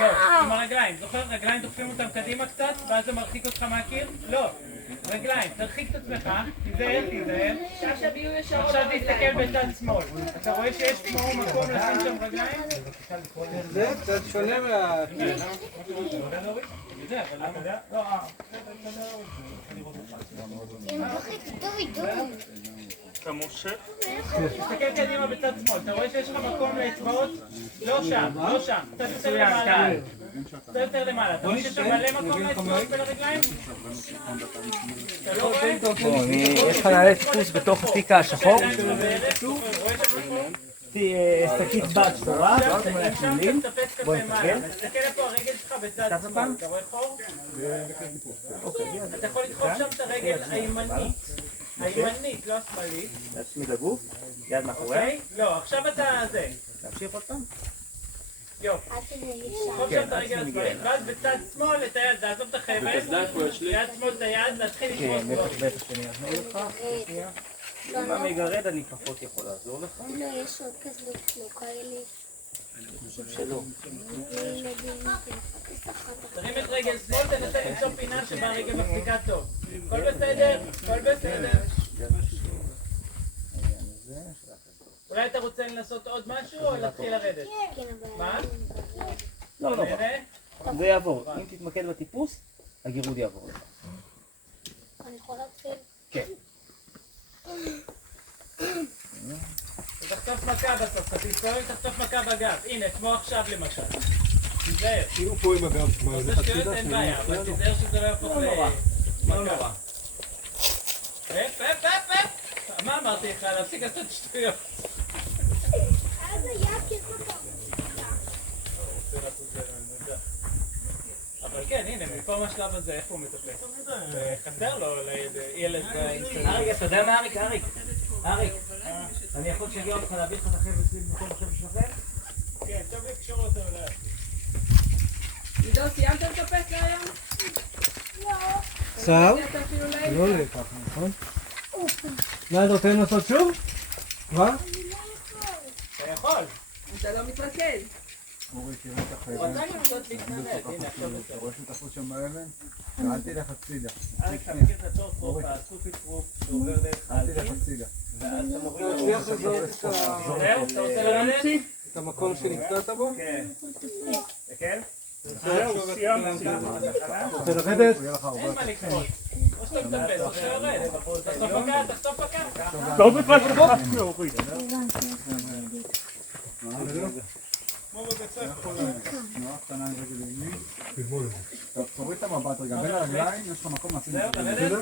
לא, עם הרגליים. זוכר? רגליים דוחפים אותם קדימה קצת, ואז זה מרחיק אותך מהקיר? לא. רגליים, תרחיק את עצמך, תיזהר. עכשיו תסתכל בצד שמאל. אתה רואה שיש פה מקום לשים שם רגליים? זה קצת שונה מה... אתה מושך? תסתכל קדימה בצד שמאל, אתה רואה שיש לך מקום לאצבעות? לא שם, קצת יותר למעלה. קצת יותר למעלה, אתה רואה שיש שם מלא מקום לאצבעות ולרגליים? אתה לא רואה? יש לך נעלי דפוס בתוך התיק השחור? שקית בת שחורה, בוא נסתכל. תסתכל איפה הרגל שלך בצד שמאל, אתה רואה חור? אתה יכול לדחוף שם את הרגל הימנית, לא השמאלית. להצמיד לגוף, יד מאחורי. לא, עכשיו אתה זה. להמשיך עוד פעם? יופי. דחוף שם את הרגל השמאלית, ואז בצד שמאל את היד, לעזוב את החבל. יד שמאל את היד, להתחיל לשמור כן, בטח שאני אעזור לך. אם המגרד אני פחות יכול לעזור לך. לא, יש עוד כזה לא כאלה. אני חושב שלא. תרים את רגל שמאל, תנסה למצוא פינה שבה הרגל מחזיקה טוב. הכל בסדר? הכל בסדר. אולי אתה רוצה לנסות עוד משהו או להתחיל לרדת? מה? לא, לא. זה יעבור. אם תתמקד בטיפוס, הגירוד יעבור לך. אני יכולה להתחיל? כן. תחטוף מכה בסוף, אתה תסתובב, תחטוף מכה בגב. הנה, כמו עכשיו למשל. תיזהר. כאילו פה עם הגב שמאל, זה שטויות אין בעיה, אבל תיזהר שזה לא יהפוך למכה. מה אמרתי לך? להפסיק לעשות שטויות. אז היה ככה. אבל כן, הנה, מפה מהשלב הזה, איפה הוא מטפל? חסר לו לילד אריק, אתה יודע מה אריק? אריק, אני יכול שיגיע אותך להביא לך את החבל סביב במקום החבל שלכם? כן, טוב לקשור אותו אליי. עידו, סיימת לטפס להיום? לא. עכשיו? לא עולה ככה, נכון? מה, אתה רוצה לנסות שוב? מה? אני לא יכול. אתה יכול. אתה לא מתרכז. אורי, תראה את החבל. הוא עדיין לנסות להתנדד, הנה עכשיו אתה רואה שותפות שם באבן? ואל תלך הצידה. אריק, אתה מכיר את הצורך הסקופי פרופ שעובר דרך אל העלים? תלך הצידה. ואז אתה מוריד אותו. תצליח לזהות זהו? אתה רוצה לרדת? את המקום שנתקעת בו? כן. תסתכל. זהו, סיימתי. רוצה לרדת? הוא יהיה לך הרבה. אין מה לקפוץ. או שאתה מטפס או שאתה יורד. תחטוף מכה. לא בכלל תחפש להוריד. תנועה קטנה עם רגל ימין. טוב, תוריד את המבט רגע. בין הרגליים יש לך מקום לשים את זה.